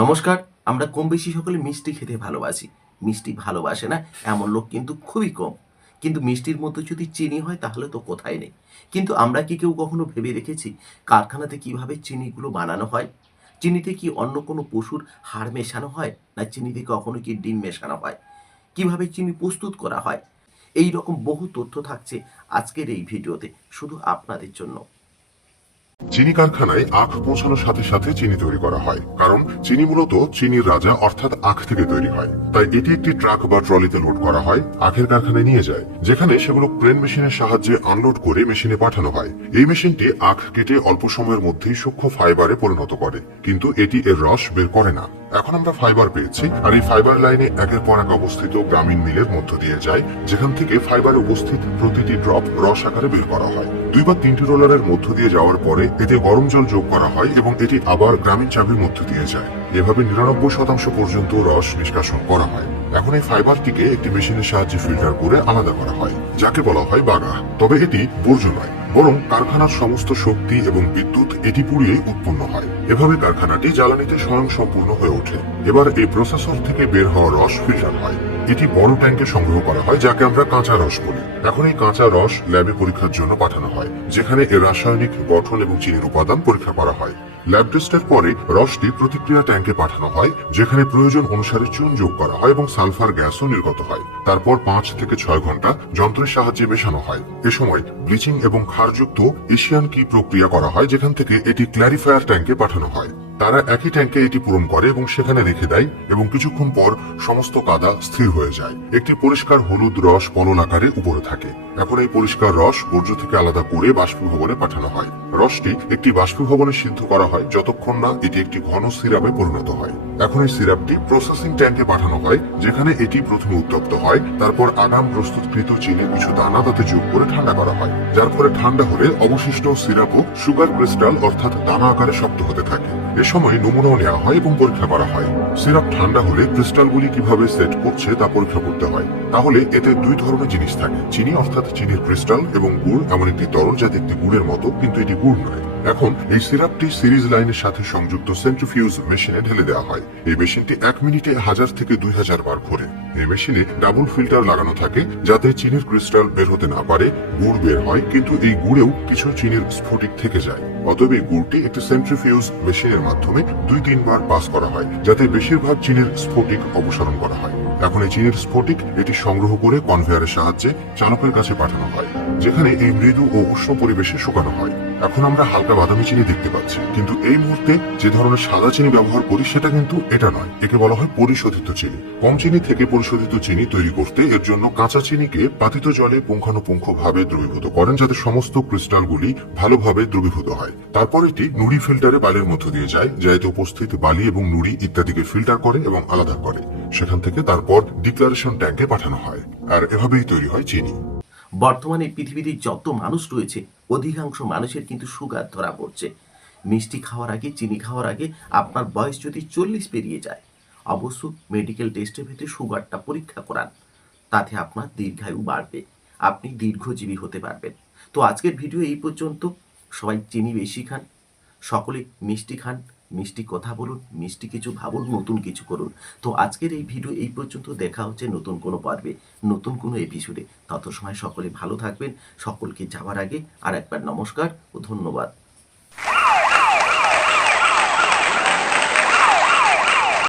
নমস্কার, আমরা কম বেশি সকলে মিষ্টি খেতে ভালোবাসি। মিষ্টি ভালোবাসে না, এমন লোক কিন্তু খুবই কম। কিন্তু মিষ্টির মধ্যে যদি চিনি হয়, তাহলে তো কোথায় নেই? কিন্তু আমরা কি কেউ কখনো ভেবে রেখেছি কারখানাতে কীভাবে চিনিগুলো বানানো হয়? চিনিতে কি অন্য কোনো পশুর হাড় মেশানো হয়, না চিনিতে কখনো কি ডিম মেশানো হয়? কীভাবে চিনি প্রস্তুত করা হয়? এই রকম বহু তথ্য থাকছে আজকের এই ভিডিওতে, শুধু আপনাদের জন্য। চিনি কারখানায় আখ পৌঁছানোর সাথে সাথে চিনি তৈরি করা হয়। কারণ চিনি মূলত চিনির রাজা অর্থাৎ আখ থেকে তৈরি হয়। তাই এটি একটি ট্রাক বা ট্রলিতে লোড করা হয়, আখের কারখানায় নিয়ে যায়। যেখানে সেগুলো ক্রেন মেশিনের সাহায্যে আনলোড করে মেশিনে পাঠানো হয়। এই মেশিনটি আখ কেটে অল্প সময়ের মধ্যেই সূক্ষ্ম ফাইবারে পরিণত করে। কিন্তু এটি এর রস বের করে না। এখন আমরা ফাইবার পেয়েছি, আর এই ফাইবার লাইনে একের পর এক অবস্থিত গ্রামীণ মিলের মধ্য দিয়ে যায়, যেখান থেকে ফাইবারে উপস্থিত প্রতিটি ড্রপ রস আকারে বের করা হয়। দুই বা তিনটি রোলারের মধ্য দিয়ে যাওয়ার পরে এতে গরম জল যোগ করা হয় এবং এটি আবার গ্রামীণ চাবির মধ্য দিয়ে যায়। এভাবে নিরানব্বই শতাংশ পর্যন্ত রস নিষ্কাশন করা হয়। এখন এই ফাইবারটিকে একটি মেশিনের সাহায্যে ফিল্টার করে আলাদা করা হয়, যাকে বলা হয় বাগা তবে এটি বর্জ্য নয়, বরং কারখানার সমস্ত শক্তি এবং বিদ্যুৎ এটি পুড়িয়ে উৎপন্ন হয়। এভাবে কারখানাটি জ্বালানিতে স্বয়ং সম্পূর্ণ হয়ে ওঠে। এবার এই প্রসেসর থেকে বের হওয়া রস ফিল্টার হয়। এটি বড় ট্যাঙ্কে সংগ্রহ করা হয়, যাকে আমরা কাঁচা রস বলি। এখন এই কাঁচা রস ল্যাবে পরীক্ষার জন্য পাঠানো হয়, যেখানে এর রাসায়নিক, গঠন এবং চিনির উপাদান পরীক্ষা করা হয়। ল্যাব টেস্টের পরে রসটি প্রতিক্রিয়া ট্যাঙ্কে পাঠানো হয়, যেখানে প্রয়োজন অনুসারে চুন যোগ করা হয় এবং সালফার গ্যাসও নির্গত হয়। তারপর পাঁচ থেকে ছয় ঘণ্টা যন্ত্রের সাহায্যে মেশানো হয়। এ সময় ব্লিচিং এবং ক্ষারযুক্ত এশিয়ান কি প্রক্রিয়া করা হয়, যেখান থেকে এটি ক্ল্যারিফায়ার ট্যাঙ্কে পাঠানো হয়। তারা একই ট্যাঙ্কে এটি পূরণ করে এবং সেখানে রেখে দেয় এবং কিছুক্ষণ পর সমস্ত কাদা স্থির হয়ে যায়। একটি পরিষ্কার হলুদ রস পলল আকারে উপরে থাকে। এখন এই পরিষ্কার রস বর্জ্য থেকে আলাদা করে বাষ্পীভবনে পাঠানো হয়। রসটি একটি বাষ্পীভবনে সিদ্ধ করা হয় যতক্ষণ না এটি একটি ঘন সিরাপে পরিণত হয়। এখন এই সিরাপটি প্রসেসিং ট্যাঙ্কে পাঠানো হয়, যেখানে এটি প্রথমে উত্তপ্ত হয়, তারপর আগাম প্রস্তুতকৃত চিনির কিছু দানা তাতে যোগ করে ঠান্ডা করা হয়। যার ফলে ঠান্ডা হলে অবশিষ্ট সিরাপও সুগার ক্রিস্টাল অর্থাৎ দানা আকারে শক্ত হতে থাকে। এ সময় নমুনাও নেওয়া হয় এবং পরীক্ষা করা হয়। সিরাপ ঠান্ডা হলে ক্রিস্টালগুলি কীভাবে সেট করছে তা পরীক্ষা করতে হয়। তাহলে এতে দুই ধরনের জিনিস থাকে, চিনি অর্থাৎ চিনির ক্রিস্টাল এবং গুড়, এমন একটি তরল যা দেখতে গুড়ের মতো, কিন্তু এটি গুড় নয়। এখন, এই সিরাপটি সিরিজ লাইনের সাথে সংযুক্ত সেন্ট্রিফিউজ মেশিনে ঢেলে দেওয়া হয়। এই মেশিনটি এক মিনিটে হাজার থেকে দুই হাজার বার ঘোরে। এই মেশিনে ডাবল ফিল্টার লাগানো থাকে, যাতে চিনির ক্রিস্টাল বের হতে না পারে, গুড় বের হয়, কিন্তু এই গুড়েও কিছু চিনির স্ফটিক থেকে যায়। অতএব এই গুড়টি একটি সেন্ট্রিফিউজ মেশিনের মাধ্যমে দুই তিনবার পাস করা হয়, যাতে বেশিরভাগ চিনির স্ফটিক অপসারণ করা হয়। এখন এই চিনির স্ফটিক এটি সংগ্রহ করে কনভেয়ারের সাহায্যে চালকের কাছে পাঠানো হয়, যেখানে এই মৃদু ও উষ্ণ পরিবেশে শুকানো হয়। এখন আমরা হালকা বাদামি চিনি দেখতে পাচ্ছি, কিন্তু এই মুহূর্তে যে ধরনের সাদা চিনি ব্যবহার করি, সেটা কিন্তু এটা নয়। একে বলা হয় পরিশোধিত চিনি। কম চিনি থেকে পরিশোধিত চিনি তৈরি করতে এর জন্য কাঁচা চিনিকে পাতিত জলে পুঙ্খানুপুঙ্খ ভাবে দ্রবীভূত করেন, যাতে সমস্ত ক্রিস্টালগুলি ভালোভাবে দ্রবীভূত হয়। তারপর এটি নুড়ি ফিল্টারে বালির মধ্য দিয়ে যায় যা এতে উপস্থিত বালি এবং নুড়ি ইত্যাদিকে ফিল্টার করে এবং আলাদা করে। সেখান থেকে তারপর ডিক্লারেশন ট্যাঙ্কে পাঠানো হয়, আর এভাবেই তৈরি হয় চিনি। বর্তমানে পৃথিবীতে যত মানুষ রয়েছে, অধিকাংশ মানুষের কিন্তু সুগার ধরা পড়ছে। মিষ্টি খাওয়ার আগে, চিনি খাওয়ার আগে আপনার বয়স যদি চল্লিশ পেরিয়ে যায়, অবশ্য মেডিকেল টেস্টের ভেতরে সুগারটা পরীক্ষা করান। তাতে আপনার দীর্ঘায়ু বাড়বে। আপনি দীর্ঘজীবী হতে পারবেন। তো আজকের ভিডিও এই পর্যন্ত। সবাই চিনি বেশি খান, সকলে মিষ্টি খান, মিষ্টি কথা বলুন, মিষ্টি কিছু ভাবুন, নতুন কিছু করুন। তো আজকের এই ভিডিও এই পর্যন্ত, দেখা হচ্ছে নতুন কোনো পর্বে, নতুন কোনো এপিসোডে তত সময় সকলে ভালো থাকবেন, সকলকে যাওয়ার আগে আর একবার নমস্কার ও ধন্যবাদ।